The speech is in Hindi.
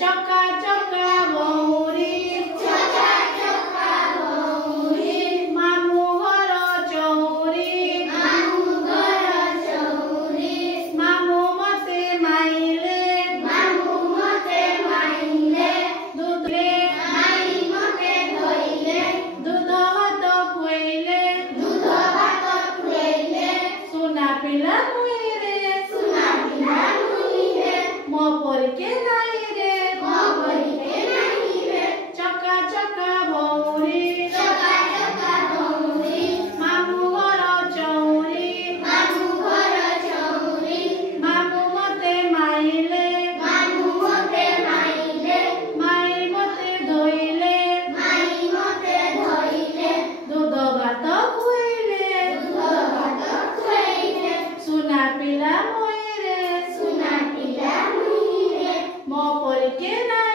चका चका बहुरी चका चका बहुरी मामू घर चौरी मामू मते माइले दूधले दूध भात खुएले सुना पिला मुइरे मो परिके नाई रे चका चका बहुरी मामू घर चौरी मामू मते माइले माई मते धोइले दूध भात खुएले सुना पिला मुइरे मो परिके नाई